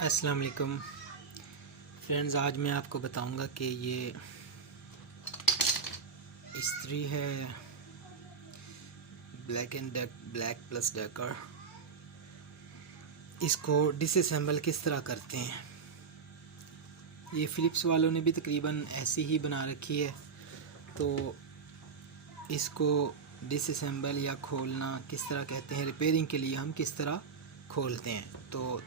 अस्सलाम वालेकुम फ्रेंड्स, आज मैं आपको बताऊंगा कि ये इस्त्री है ब्लैक प्लस डेकर। इसको डिसअसेंबल किस तरह करते हैं। ये फ़िलिप्स वालों ने भी तकरीबन ऐसी ही बना रखी है, तो इसको डिसअसेंबल या खोलना किस तरह कहते हैं, रिपेयरिंग के लिए हम किस तरह खोलते हैं। तो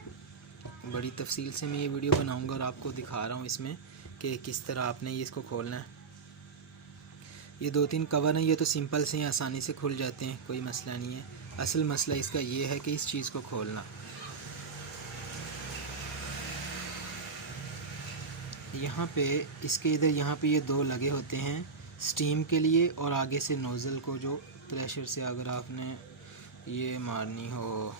बड़ी तफसील से मैं ये वीडियो बनाऊंगा और आपको दिखा रहा हूँ इसमें कि किस तरह आपने ये इसको खोलना है। ये 2-3 कवर हैं, ये तो सिंपल से ही आसानी से खुल जाते हैं, कोई मसला नहीं है। असल मसला इसका ये है कि इस चीज़ को खोलना। यहाँ पे इसके इधर यहाँ पे ये 2 लगे होते हैं स्टीम के लिए, और आगे से नोज़ल को जो प्रेशर से अगर आपने ये मारनी हो,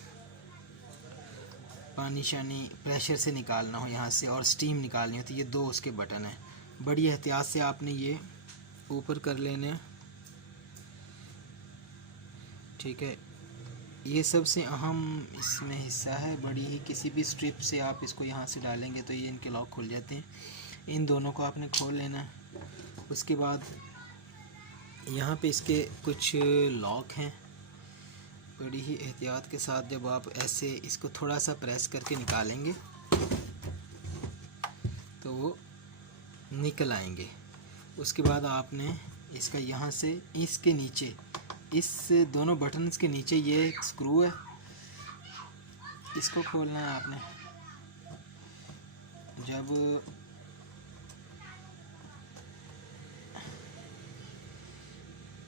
पानी शानी प्रेशर से निकालना हो यहाँ से और स्टीम निकालनी हो, तो ये 2 उसके बटन हैं। बड़ी एहतियात से आपने ये ऊपर कर लेने, ठीक है। ये सबसे अहम इसमें हिस्सा है। बड़ी ही किसी भी स्ट्रिप से आप इसको यहाँ से डालेंगे तो ये इनके लॉक खुल जाते हैं। इन दोनों को आपने खोल लेना है। उसके बाद यहाँ पे इसके कुछ लॉक हैं। बड़ी ही एहतियात के साथ जब आप ऐसे इसको थोड़ा सा प्रेस करके निकालेंगे तो वो निकल आएंगे। उसके बाद आपने इसका यहाँ से इसके नीचे, इस दोनों बटन्स के नीचे ये एक स्क्रू है, इसको खोलना है आपने। जब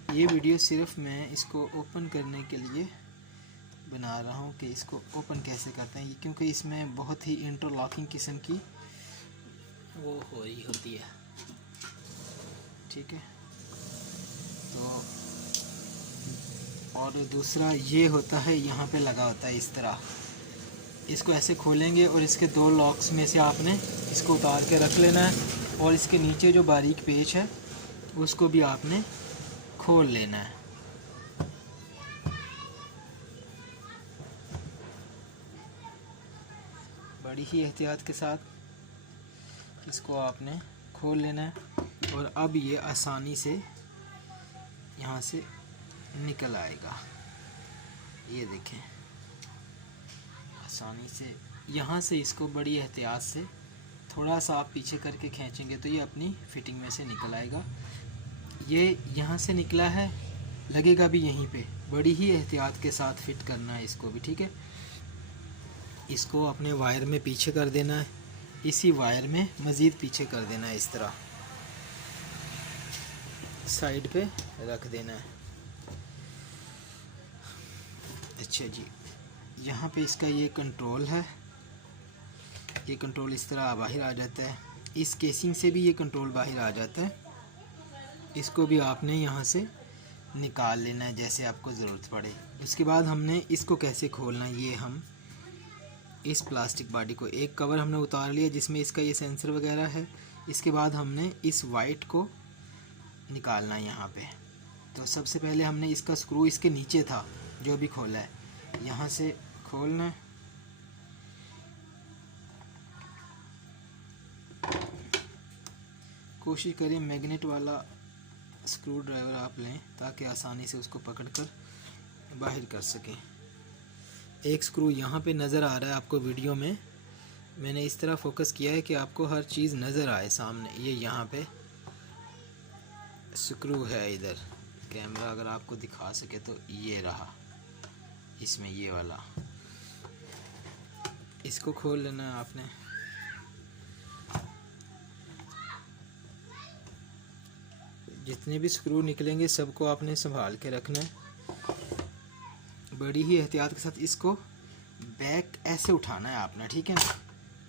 ये वीडियो सिर्फ मैं इसको ओपन करने के लिए बना रहा हूँ कि इसको ओपन कैसे करते हैं, क्योंकि इसमें बहुत ही इंटरलॉकिंग किस्म की वो हो रही होती है, ठीक है। तो और दूसरा ये होता है, यहाँ पे लगा होता है इस तरह। इसको ऐसे खोलेंगे और इसके 2 लॉक्स में से आपने इसको उतार के रख लेना है, और इसके नीचे जो बारीक पेच है उसको भी आपने खोल लेना है। बड़ी ही एहतियात के साथ इसको आपने खोल लेना है, और अब ये आसानी से यहाँ से निकल आएगा। ये देखें, आसानी से यहाँ से इसको बड़ी एहतियात से थोड़ा सा आप पीछे करके खींचेंगे तो ये अपनी फिटिंग में से निकल आएगा। ये यहाँ से निकला है, लगेगा भी यहीं पे। बड़ी ही एहतियात के साथ फिट करना है इसको भी, ठीक है। इसको अपने वायर में पीछे कर देना है, इसी वायर में मज़ीद पीछे कर देना है, इस तरह साइड पे रख देना है। अच्छा जी, यहाँ पे इसका ये कंट्रोल है, ये कंट्रोल इस तरह बाहर आ जाता है। इस केसिंग से भी ये कंट्रोल बाहर आ जाता है। इसको भी आपने यहाँ से निकाल लेना है जैसे आपको ज़रूरत पड़े। उसके बाद हमने इसको कैसे खोलना है, ये हम इस प्लास्टिक बॉडी को, एक कवर हमने उतार लिया जिसमें इसका ये सेंसर वगैरह है। इसके बाद हमने इस वाइट को निकालना है यहाँ पे। तो सबसे पहले हमने इसका स्क्रू इसके नीचे था जो भी खोला है, यहाँ से खोलना है। कोशिश करें मैग्नेट वाला स्क्रू ड्राइवर आप लें ताकि आसानी से उसको पकड़कर बाहर कर सकें। एक स्क्रू यहाँ पे नज़र आ रहा है आपको वीडियो में, मैंने इस तरह फोकस किया है कि आपको हर चीज़ नज़र आए सामने। ये यहाँ पे स्क्रू है, इधर कैमरा अगर आपको दिखा सके तो ये रहा, इसमें ये वाला। इसको खोल लेना है आपने। जितने भी स्क्रू निकलेंगे सबको आपने संभाल के रखना है। बड़ी ही एहतियात के साथ इसको बैक ऐसे उठाना है आपने, ठीक है ना,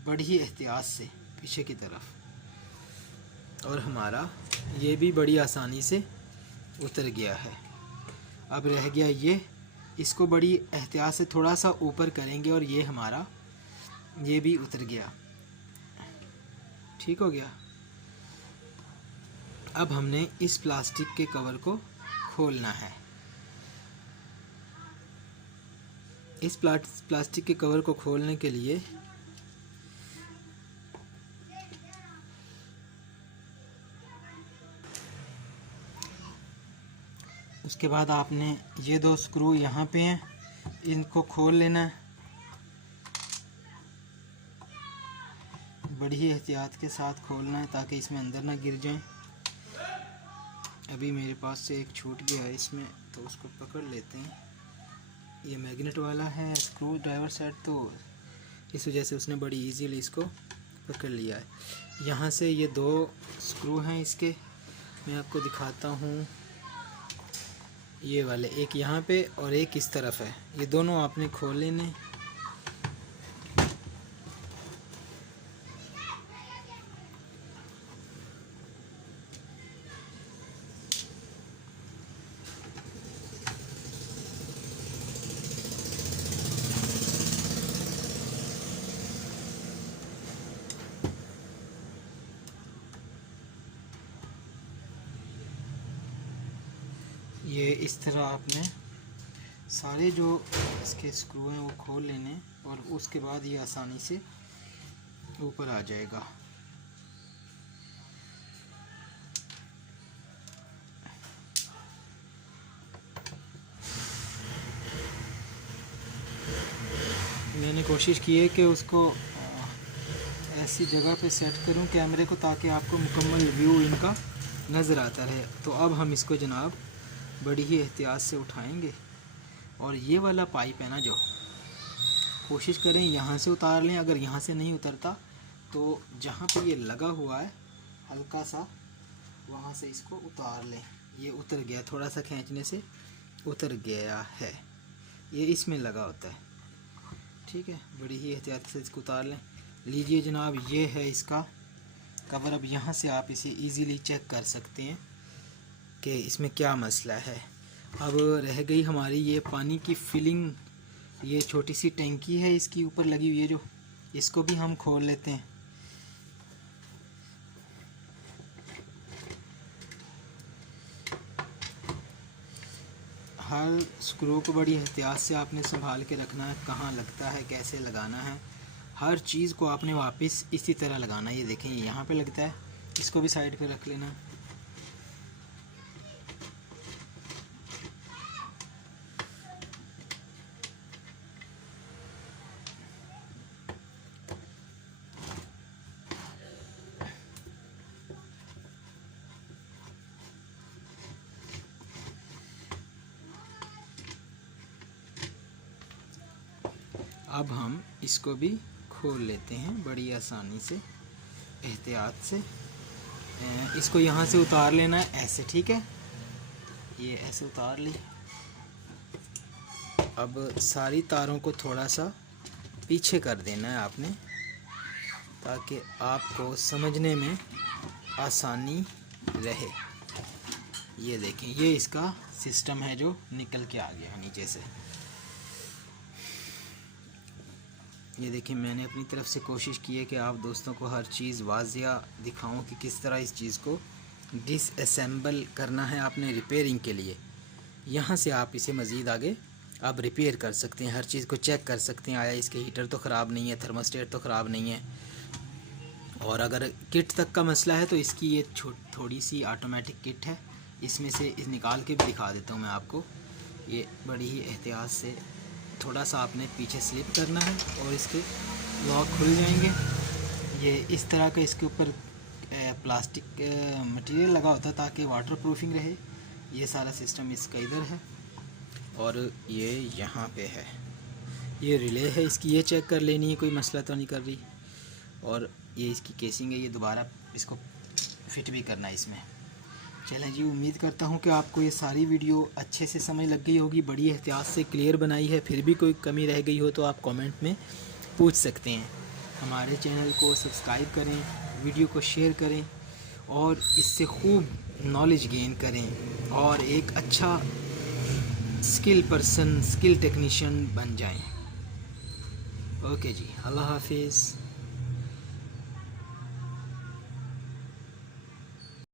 बड़ी ही एहतियात से पीछे की तरफ। और हमारा ये भी बड़ी आसानी से उतर गया है। अब रह गया ये, इसको बड़ी एहतियात से थोड़ा सा ऊपर करेंगे और ये हमारा ये भी उतर गया, ठीक हो गया। अब हमने इस प्लास्टिक के कवर को खोलना है। इस प्लास्टिक के कवर को खोलने के लिए उसके बाद आपने ये 2 स्क्रू यहाँ पे हैं, इनको खोल लेना है। बड़ी ही एहतियात के साथ खोलना है ताकि इसमें अंदर ना गिर जाएं। अभी मेरे पास से एक छूट गया है इसमें, तो उसको पकड़ लेते हैं। ये मैग्नेट वाला है स्क्रू ड्राइवर सेट, तो इस वजह से उसने बड़ी इजीली इसको पकड़ लिया है। यहाँ से ये 2 स्क्रू हैं इसके, मैं आपको दिखाता हूँ। ये वाले एक यहाँ पे और एक इस तरफ है, ये दोनों आपने खोल लेने। ये इस तरह आपने सारे जो इसके स्क्रू हैं वो खोल लेने और उसके बाद ये आसानी से ऊपर आ जाएगा। मैंने कोशिश की है कि उसको ऐसी जगह पे सेट करूं कैमरे को ताकि आपको मुकम्मल व्यू इनका नज़र आता रहे। तो अब हम इसको जनाब बड़ी ही एहतियात से उठाएंगे और ये वाला पाइप है ना, जो कोशिश करें यहाँ से उतार लें। अगर यहाँ से नहीं उतरता तो जहाँ पे ये लगा हुआ है हल्का सा वहाँ से इसको उतार लें। ये उतर गया, थोड़ा सा खींचने से उतर गया है, ये इसमें लगा होता है। ठीक है, बड़ी ही एहतियात से इसको उतार लें। लीजिए जनाब, ये है इसका कवर। अब यहाँ से आप इसे इजीली चेक कर सकते हैं कि इसमें क्या मसला है। अब रह गई हमारी ये पानी की फिलिंग, ये छोटी सी टैंकी है इसकी ऊपर लगी हुई है जो, इसको भी हम खोल लेते हैं। हर स्क्रू को बड़ी एहतियात से आपने संभाल के रखना है, कहाँ लगता है, कैसे लगाना है, हर चीज़ को आपने वापस इसी तरह लगाना है। ये देखें यहाँ पे लगता है, इसको भी साइड पे रख लेना। अब हम इसको भी खोल लेते हैं बड़ी आसानी से, एहतियात से। इसको यहाँ से उतार लेना है ऐसे, ठीक है, ये ऐसे उतार ली। अब सारी तारों को थोड़ा सा पीछे कर देना है आपने, ताकि आपको समझने में आसानी रहे। ये देखें, ये इसका सिस्टम है जो निकल के आ गया नीचे से। ये देखिए, मैंने अपनी तरफ से कोशिश की है कि आप दोस्तों को हर चीज़ वाज़िया दिखाऊं कि किस तरह इस चीज़ को डिसअसेंबल करना है आपने रिपेयरिंग के लिए। यहाँ से आप इसे मज़ीद आगे आप रिपेयर कर सकते हैं, हर चीज़ को चेक कर सकते हैं, आया इसके हीटर तो ख़राब नहीं है, थर्मोस्टेट तो ख़राब नहीं है। और अगर किट तक का मसला है तो इसकी ये थोड़ी सी ऑटोमेटिक किट है, इसमें से इस निकाल के भी दिखा देता हूँ मैं आपको। ये बड़ी ही एहतियात से थोड़ा सा आपने पीछे स्लिप करना है और इसके लॉक खुल जाएंगे। ये इस तरह का इसके ऊपर प्लास्टिक मटेरियल लगा होता है ताकि वाटर प्रूफिंग रहे। ये सारा सिस्टम इसका इधर है और ये यहाँ पे है। ये रिले है इसकी, ये चेक कर लेनी है कोई मसला तो नहीं कर रही। और ये इसकी केसिंग है, ये दोबारा इसको फिट भी करना है इसमें। चलें जी, उम्मीद करता हूँ कि आपको ये सारी वीडियो अच्छे से समझ लग गई होगी, बड़ी एहतियात से क्लियर बनाई है। फिर भी कोई कमी रह गई हो तो आप कमेंट में पूछ सकते हैं। हमारे चैनल को सब्सक्राइब करें, वीडियो को शेयर करें और इससे खूब नॉलेज गेन करें और एक अच्छा स्किल पर्सन, स्किल टेक्नीशियन बन जाएं। ओके जी, अल्लाह हाफिज़।